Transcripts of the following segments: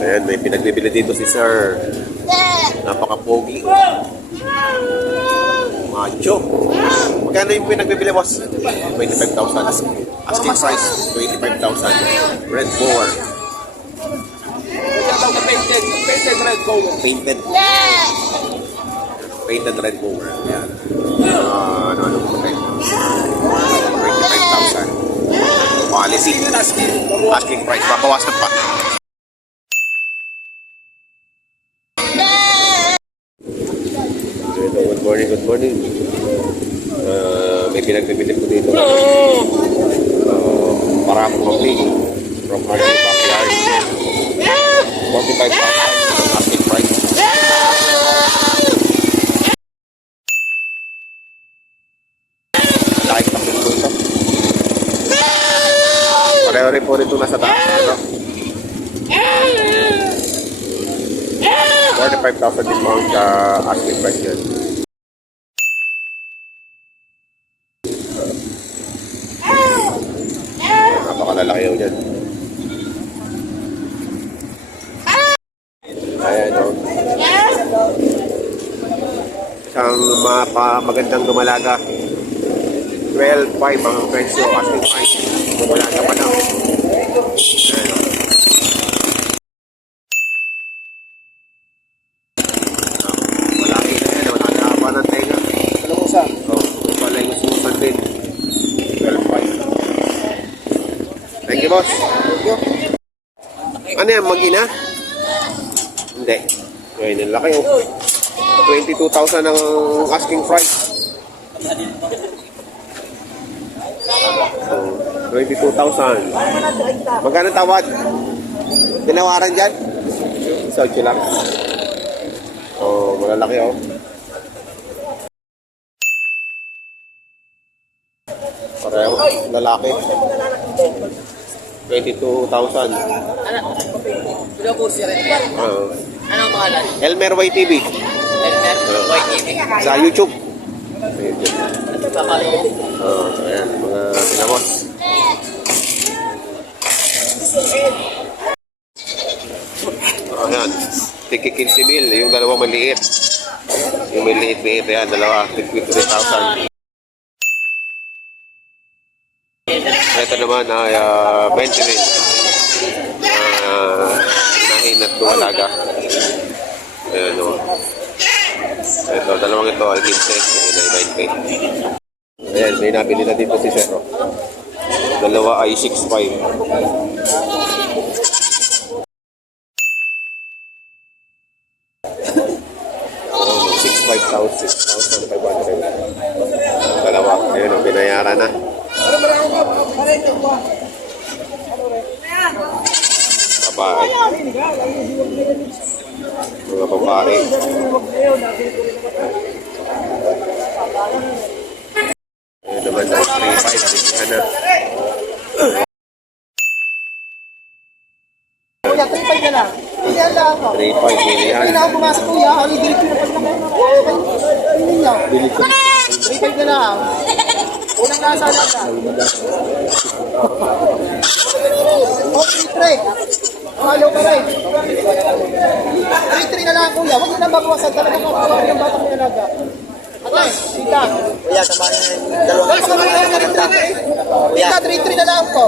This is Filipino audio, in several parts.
Ayan, may pinagbibili dito si Sir. Napaka-pogi. Macho. Magkano yung pinagbibili, boss? 25,000. Asking price, 25,000. Red Boar. Painted red gold. Painted. Painted Red Boar. Ayan. Ano po tayo? 25,000. Policy. Asking price. Babawasan pa. Good morning, good morning. May pinagbibili po dito. Para po mabili from our backyard. 45,000 asking price. Like na po ito. Pareho rin po rito nasa taas. 45,000 discount sa asking price yan. Napakalalaki yun yan. Ayan o. Isang magandang dumalaga. 12,500 ang presyo. Asking price. Dumalaga pa lang. Ayan o. Malaki na yan o. Nakakapa ng tenga. Ano mo sa? O, kung pala yung susunod din. 12,500. Thank you, boss. Ano yan, mag-ina? Hindi. Ngayon, ang laki oh. 22,000 ang asking price. So, 22,000. Magkano tawad? Tinawaran dyan? So, lang. So, malalaki oh. Pareho, lalaki. 22,000. Ano po si Red? Anong pangalan? Elmer YTV. Elmer YTV. Sa YouTube. Papalo. Ayan, mga pinamos. Ayan, tiki 15,000. Yung dalawa maliit. Yung maliit-liit, ayan, dalawa. 53,000. Ito naman ay 20 rin. Inahin at dumalaga. Ayan o. Ito, dalawang ito ay 15. Ayan, may nabili na dito si Zero. Dalawa ay 6,500. Oh, 6,500. Dalawa. Ayan o, binayaran na. Babae. Mga babae. Ayan naman na 3,500. Ano? Kuya, 3.5 na lang. Hindi lang ako. 3,500 million. Hindi na ako pumasok kuya. Holiday ko na pag hindi niya. 3.5 na lang. Unang nasa na ka. Oh, 3.3. Mahalo ka rin. 3.3 na lang kuya. Huwag mo na babawasan. Talagang makakuha yung batang may alaga. Ate, tita. Kuya, samahan yung dalawang. Tita, 3.3 na lang po.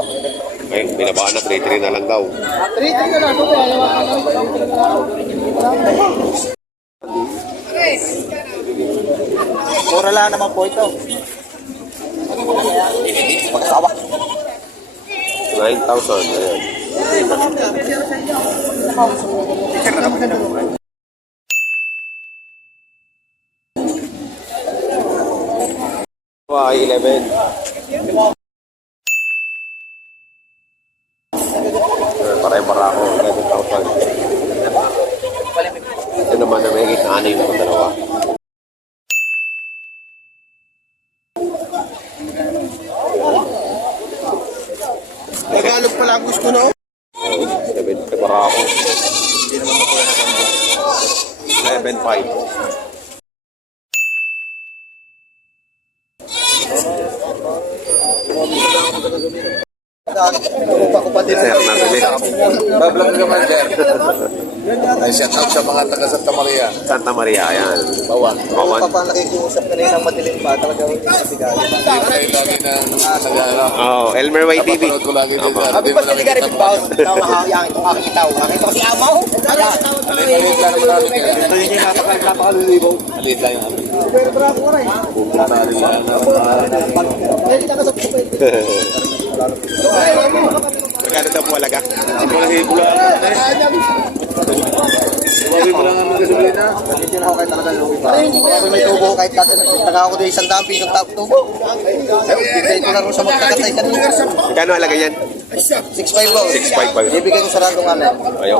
Ay, binabaan na 3,300 na lang daw. 3.3 na lang. Kuya, mura lang naman po ito. Pagkasawa. 9,000. Ayan. Ay, 11. Pare-para ako. 11,000. Ito naman na may higit-anay ng dalawa. Tagalog pala gusto no? 7 para ako. 11,500. Ako pa din. Sir, nabili. Vlog naman dyan. Ay, shout out sa mga taga Santa Maria. Santa Maria, ayan. Bawan. Bawan. Pa nakikiusap ka na isang madilim pa, talagang masigaw. Hindi pa kayo lagi ng nag-ano. Oh, Elmer White TV. Napapanood ko lagi din. Abi pa sila gari big boss. Tao makakayang ito makikitaw. Nakita ko si Amaw. Maliit lang naman namin. Ito yung napakalulibaw. Maliit lang yung amin. Pero bravo ko rin. Eh, kita ka sa Magkano daw po alaga? Sabi mo lang ang gasolina. Hindi na ako kahit talaga lugi pa. Ako may tubo kahit dati taga ako din 100 pisong tubo. Bigay ko na rin sa magkakatay kanina. Magkano alaga yan? 6.5 ba? 6.5 ba yun? Ibigay ko sa radong ano. Ayaw.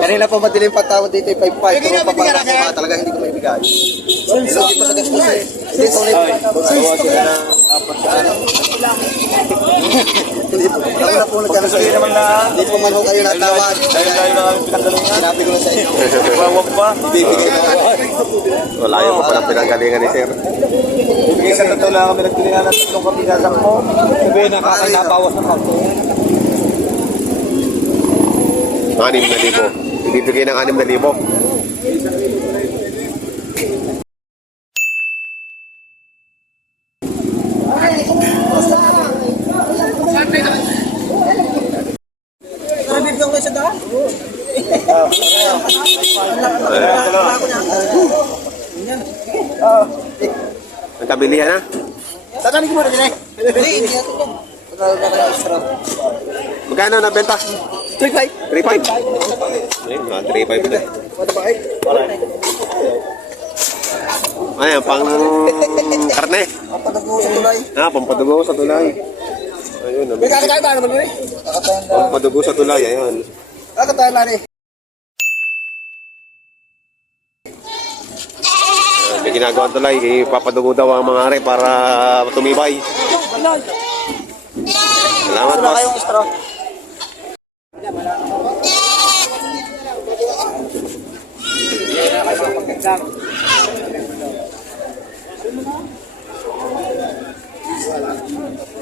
Kanina pa madilim pa tawad dito 5.5. Pero papangkas ko nga talaga hindi ko maibigay. Lugi pa sa gastos eh. Hindi ito ulit. Ako na po nagkakasabi naman na hindi po man ho kayo natawad. Sinabi ko na sa inyo. Huwag pa. Bibigay ko. Wala yung pa palang pinanggalingan ni Sir. Bibigay sa totoo lang kami nagtilingan ng tatlong kapigasan mo. Sabi na kakanabawas ng ako. 6,000. Ibibigay ng 6,000. Nabibigyan ko sa daan? Nagkabilihan na? Tatanin ko muna din eh. Hindi ito yan. Magkano nabenta? 3.5. 3.5. Ayun, mga 3.5 na. Ayan, pang karne. Ang patago sa tulay. Pampadugo sa tulay. Ayun, May kakatayin ba naman yun eh? Kakatayin na. pampadugo sa tulay, ayan. Kakatayin na rin. May ginagawang tulay, ipapadugo daw ang mga are para tumibay. Salamat, Wala boss. kayong straw.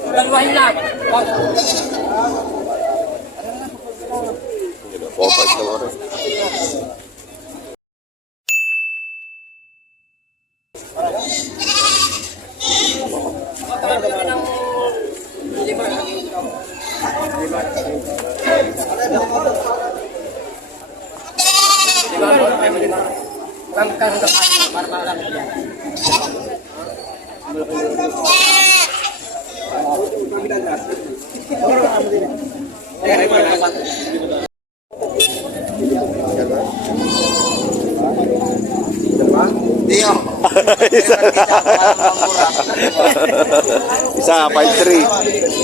Dalawahin lang. 4.5 na mga. Diyo. Isa, 5.3.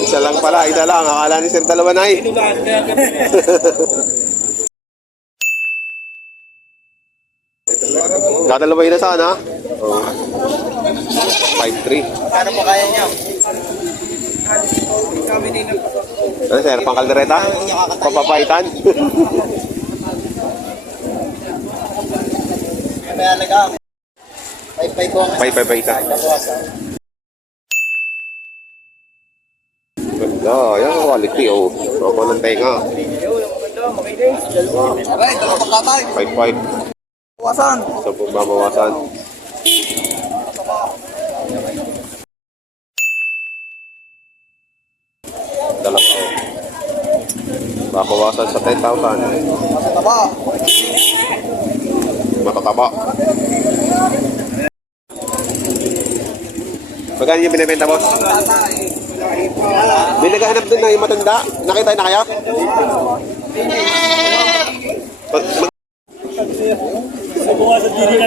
Isa lang pala, isa lang. Akala ni Sir dalawa na eh. Dadalaway na sana. Oh. 5.3. Ano po kaya niyo? Ano sir, pang kaldereta? Papapaitan? May alaga. Pay ko ang Paitan. Ganda, yan quality oh. Sopo ng tenga. Aray, dalawa pagkatay. 5.5. Buwasan. So po babawasan. Dalawa. Babawasan sa 10,000. Taba. Matataba. Magkano yung binibenta, boss? May naghahanap doon na yung matanda. Nakita na kaya?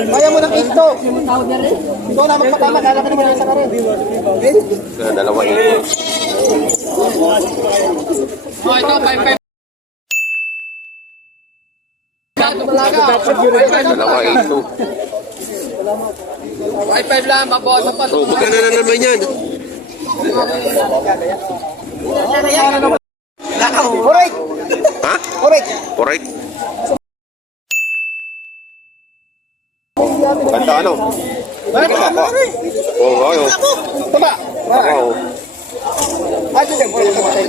Kaya mo ng ito. Ikaw na magpatama. Kala ka naman nasa ka rin. Dalawa ito. Dalawa ito. 5-5 lang, mabawas pa. Oh, magkano na naman yan? Correct. Ha? Correct. Correct. Ganda ano? Taba. Oo, ayo. Taba. Taba, oh. Ay, dyan. Pwede ka matay.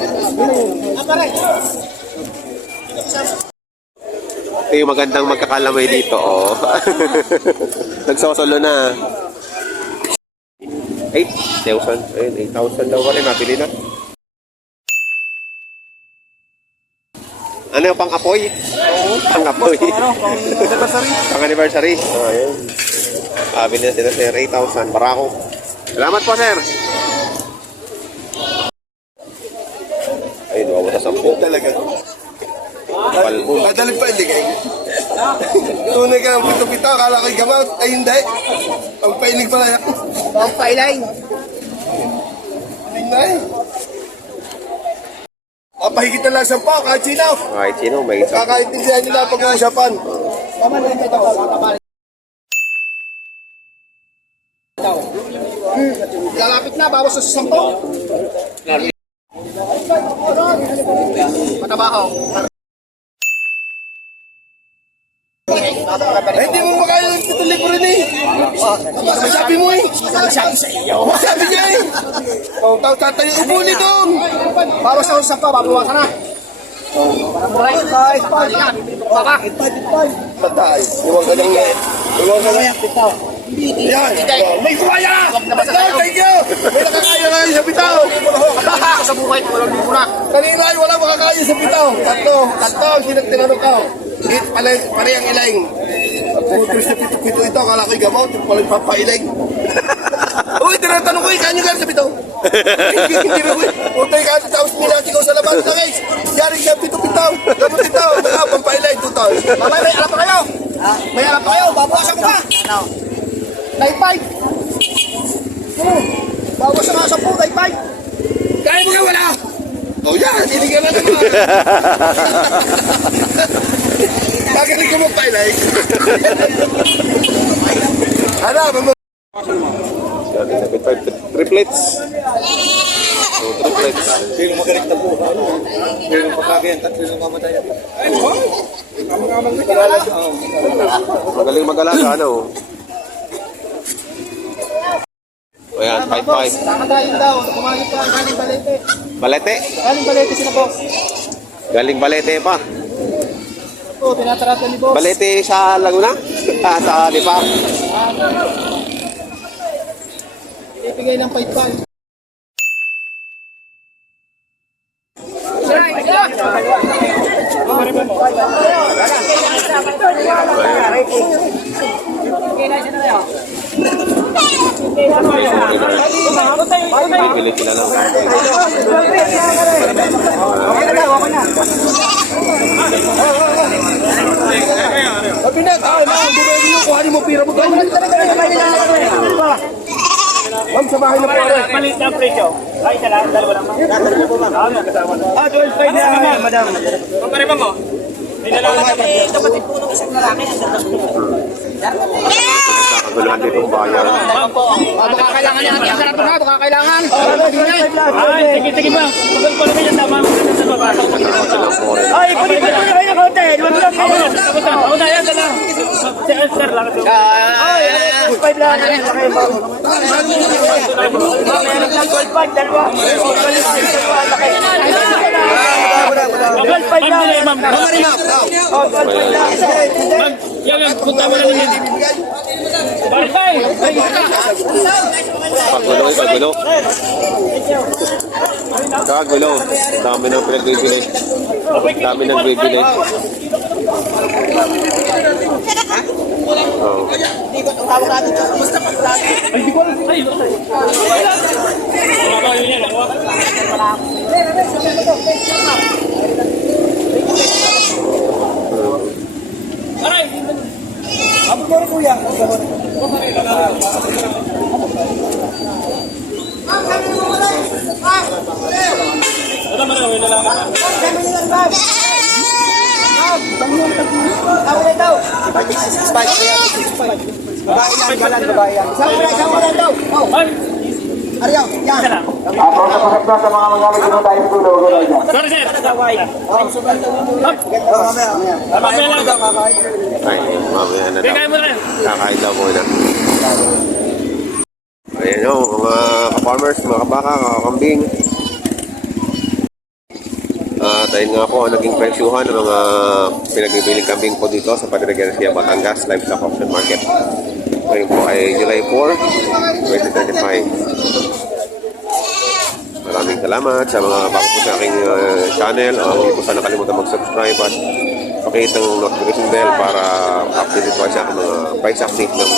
Ito yung magandang magkakalamay dito, oh. Nagsosolo na. 8,000. Ayun, 8,000 daw pala. Mabili na. Ano yung pang-apoy? Pang-apoy. Pang-anniversary. Oh, ayun. Mabili na sila, sir. 8,000. Barako. Salamat po, sir. Ayun, wawala sa 10. Talaga. Palbo. Madaling pa iligay. Tunay ka ng pito-pito, akala ko'y gamot. Ay hindi. Ang pailig pala yan. Ang pailine. Hindi. Pahigit na lang sa pa, kahit sino. Kahit sino, may isa. Kakaintindihan nila pag-uusapan. Lalapit na, bawas sa 10. Patabaho. Ay, hindi mo makaya yung pituloy ko rin eh. Sabi mo eh. Sabi niya eh. Oh, tatayo ubuli doon. Bawas sa 10, babawasan na. Patay. Iwan ka lang eh. Iwan ka lang. Yan. May kumaya! Thank you! May nakakaya nga sa bitaw. Sa buhay, walang libo na. Kanina ay wala makakaya sa bitaw. Tatlo ang tinanong ka. Pare ang ilaing. Putris na pito-pito ito. Akala ko'y gamot. Yung palang papailing. Uy, tinatanong ko eh. Kanyo nga sa bitaw. Hindi na ko eh. Putay ka. Tapos pinati ko sa labas na guys. Yari siya pito-pitaw. Gamot ito. Pampailing. Tutol. Mamay, may alam pa kayo. May alam pa kayo, babawasan ko pa. Daypay. Bawasan nga 10, daypay. Kaya mo nga wala. Oh yan. Hindi ka na naman. Kagaling ko mo pailing. Ano? Triplets. So, triplets. Sino magaling na po? Sino pagkagayan? Tatlo yung mamatay. Magaling mag-alaga, ano? O yan, 5-5. Nakadayin daw, kumalit ka, galing balete. Balete. Galing balete sila, boss. Galing Balete pa. Oo, tinatarata ni boss. Balete sa Laguna? Sa Lipa. Ibigay ng 5-5. Bibili sila lang. Sabi na, bumili yung kuhanin mo pira mo doon. Ma'am, sa bahay na po. Malit na presyo. Ay, dalawa lang. Ah, 12.5 na, madam. Kumpare ba mo? May dalawa lang. Kapatid po ng isang lalaki. Nagkakaguluhan dito ang bayan. Baka kailangan niya. Ang sarap na, baka kailangan. Ay, sige ba? Huwag ko lang yan, tama. Ay, pwede kayo ng hotel. Huwag lang kayo. Ako na yan, dala. Sir lang. Ay, 5 lang. 12.5, dalawa. 12.5 lang. Ma'am, yan, punta mo lang yan. Bye-bye. Pagulo, pagulo. Kagulo. Dami ng pinagbibili. Dami ng bibili. Oh. Sorry, sir. Ay, mamaya na daw. Kaya mo na yan. Kakain daw muna. Ayan o, mga ka-farmers, mga kabaka, kakakambing. At ayun nga po ang naging presyuhan ng mga pinagbibiling kambing po dito sa Padre Garcia, Batangas Livestock Auction Market. Ngayon po ay July 4, 2025. Maraming salamat sa mga bago po sa aking channel. Huwag po sana kalimutan mag-subscribe at pakihit ang notification bell para update po sa aking mga price update ng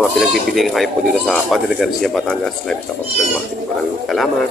mga pinagbibiling hype po dito sa Padre Garcia, Batangas Livestock Auction Market. Maraming salamat.